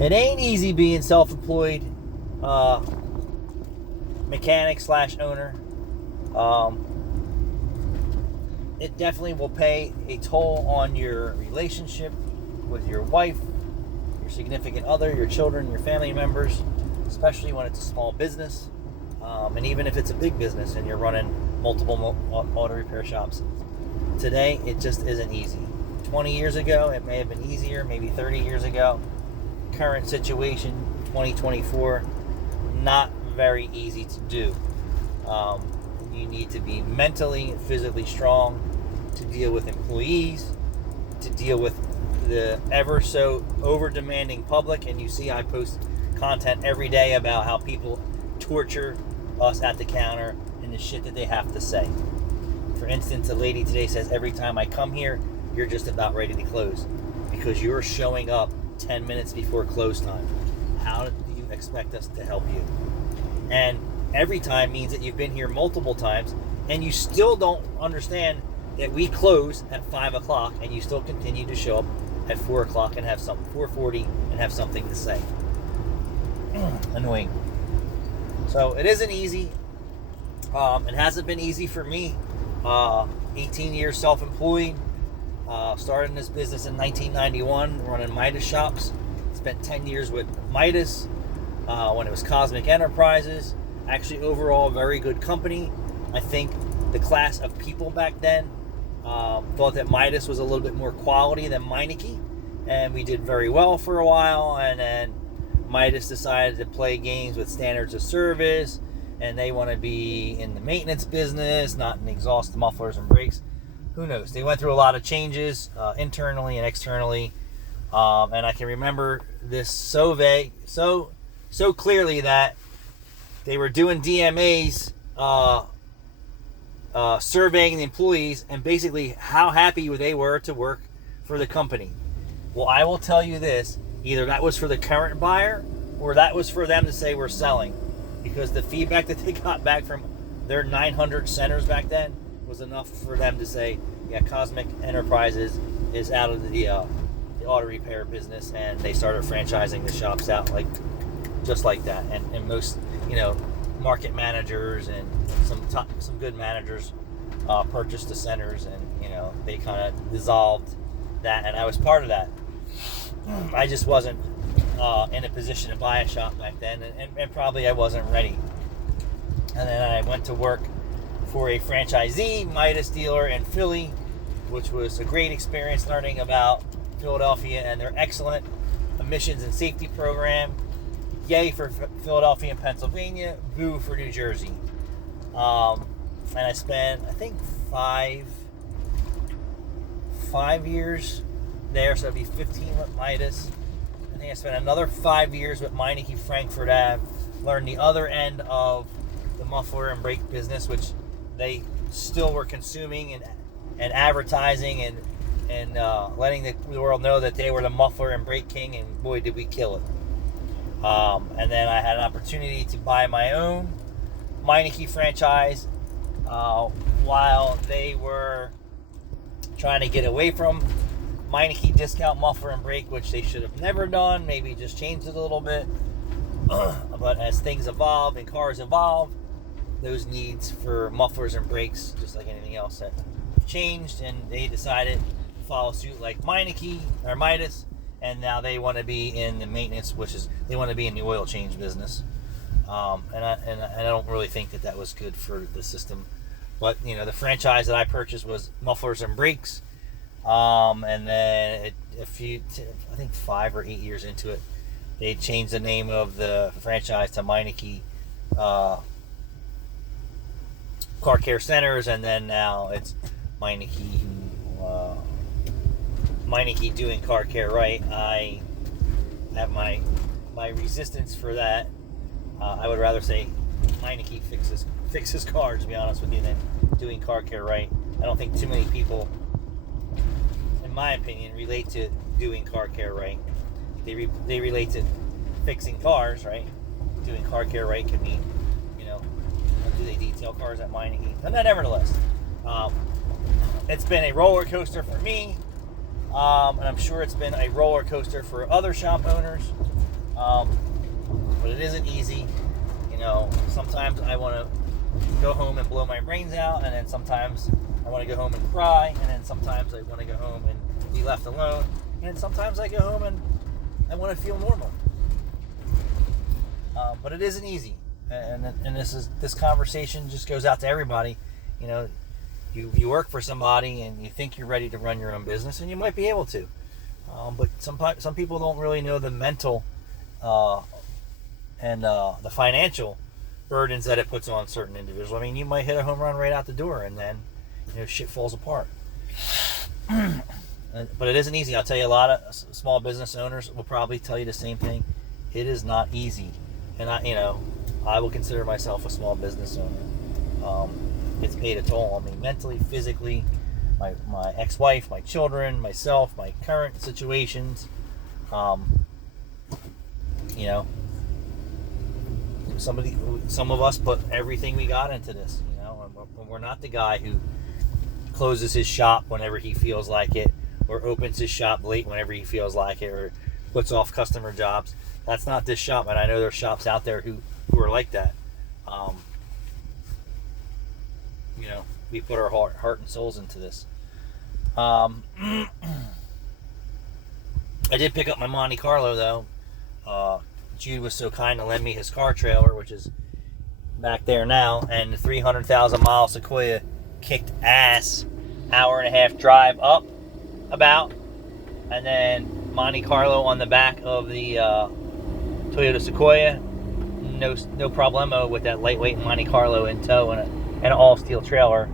It ain't easy being self-employed mechanic / owner. It definitely will pay a toll on your relationship with your wife, your significant other, your children, your family members, especially when it's a small business. And even if it's a big business and you're running multiple auto repair shops. Today, it just isn't easy. 20 years ago, it may have been easier, maybe 30 years ago. Current situation, 2024, not very easy to do. You need to be mentally and physically strong to deal with employees, to deal with the ever so over demanding public. And you see I post content every day about how people torture us at the counter and the shit that they have to say. For instance, a lady today says, every time I come here, you're just about ready to close because you're showing up 10 minutes before close time. How do you expect us to help you? And every time means that you've been here multiple times and you still don't understand that we close at 5 o'clock and you still continue to show up at 4 o'clock and have something, 4:40 and have something to say. Annoying. So it isn't easy. It hasn't been easy for me. 18 years self-employed. Started in this business in 1991, running Midas shops. Spent 10 years with Midas when it was Cosmic Enterprises. Actually, overall, very good company. I think the class of people back then thought that Midas was a little bit more quality than Meineke, and we did very well for a while. And then Midas decided to play games with standards of service, and they want to be in the maintenance business, not in exhaust mufflers and brakes. Who knows? They went through a lot of changes internally and externally, and I can remember this so clearly that they were doing DMAs, surveying the employees, and basically how happy they were to work for the company. Well, I will tell you this: either that was for the current buyer, or that was for them to say we're selling, because the feedback that they got back from their 900 centers back then was enough for them to say, yeah, Cosmic Enterprises is out of the auto repair business, and they started franchising the shops out just like that. And most, market managers and some good managers purchased the centers, and they kind of dissolved that, and I was part of that. I just wasn't in a position to buy a shop back then, and probably I wasn't ready. And then I went to work for a franchisee, Midas dealer in Philly, which was a great experience learning about Philadelphia and their excellent emissions and safety program. Yay for Philadelphia and Pennsylvania, boo for New Jersey. And I spent, I think, five years there, so it'd be 15 with Midas. I think I spent another 5 years with Meineke Frankfurt Ave, learned the other end of the muffler and brake business, which they still were consuming and advertising and letting the world know that they were the muffler and brake king, and boy, did we kill it. And then I had an opportunity to buy my own Meineke franchise while they were trying to get away from Meineke discount muffler and brake, which they should have never done, maybe just changed it a little bit. But as things evolve and cars evolve, those needs for mufflers and brakes, just like anything else, have changed, and they decided to follow suit like Meineke or Midas, and now they want to be in the maintenance, which is they want to be in the oil change business. And I don't really think that was good for the system. But the franchise that I purchased was mufflers and brakes, and then I think 5 or 8 years into it, they changed the name of the franchise to Meineke Car Care Centers, and then now it's Meineke doing car care right. I have my resistance for that. I would rather say Meineke fixes cars, to be honest with you, than doing car care right. I don't think too many people, in my opinion, relate to doing car care right. They relate to fixing cars, right? Doing car care right could mean, do they detail cars at Meineke? But nevertheless, it's been a roller coaster for me. And I'm sure it's been a roller coaster for other shop owners. But it isn't easy. Sometimes I want to go home and blow my brains out, and then sometimes I want to go home and cry, and then sometimes I want to go home and be left alone, and then sometimes I go home and I want to feel normal. But it isn't easy, and this conversation just goes out to everybody. You work for somebody and you think you're ready to run your own business, and you might be able to, but some people don't really know the mental and the financial burdens that it puts on certain individuals. I mean, you might hit a home run right out the door, and then shit falls apart. But it isn't easy. I'll tell you, a lot of small business owners will probably tell you the same thing. It is not easy, and I will consider myself a small business owner. It's paid a toll on me mentally, physically, my ex-wife, my children, myself, my current situations. Some of us put everything we got into this. We're not the guy who closes his shop whenever he feels like it, or opens his shop late whenever he feels like it, or puts off customer jobs. That's not this shop, and I know there's shops out there who are like that. We put our heart and souls into this. I did pick up my Monte Carlo, though. Jude was so kind to lend me his car trailer, which is back there now, and the 300,000 mile Sequoia kicked ass. Hour and a half drive up, about, and then Monte Carlo on the back of the Toyota Sequoia. No problemo with that lightweight Monte Carlo in tow and an all-steel trailer.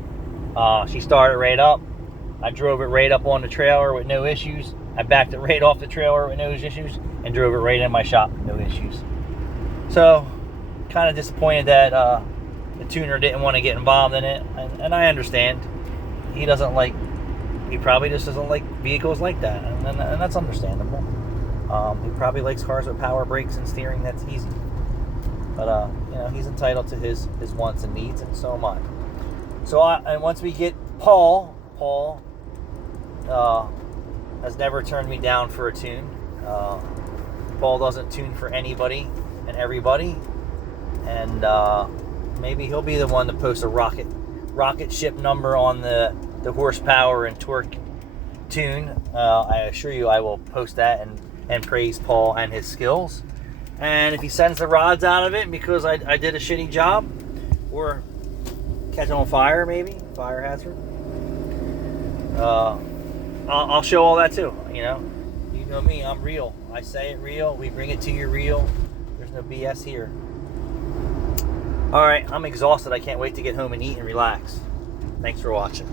She started right up. I drove it right up on the trailer with no issues. I backed it right off the trailer with no issues and drove it right in my shop with no issues. So, kind of disappointed that the tuner didn't want to get involved in it, and I understand. He probably just doesn't like vehicles like that, and that's understandable. He probably likes cars with power brakes and steering that's easy. But he's entitled to his wants and needs, and so am I. So and once we get Paul has never turned me down for a tune. Paul doesn't tune for anybody and everybody, and maybe he'll be the one to post a rocket ship number on the horsepower and torque tune. I assure you I will post that and praise Paul and his skills. And if he sends the rods out of it because I did a shitty job, or catch on fire, maybe fire hazard, I'll show all that too. You know me, I'm real. I say it real. We bring it to you real. There's no BS here. All right, I'm exhausted. I can't wait to get home and eat and relax. Thanks for watching.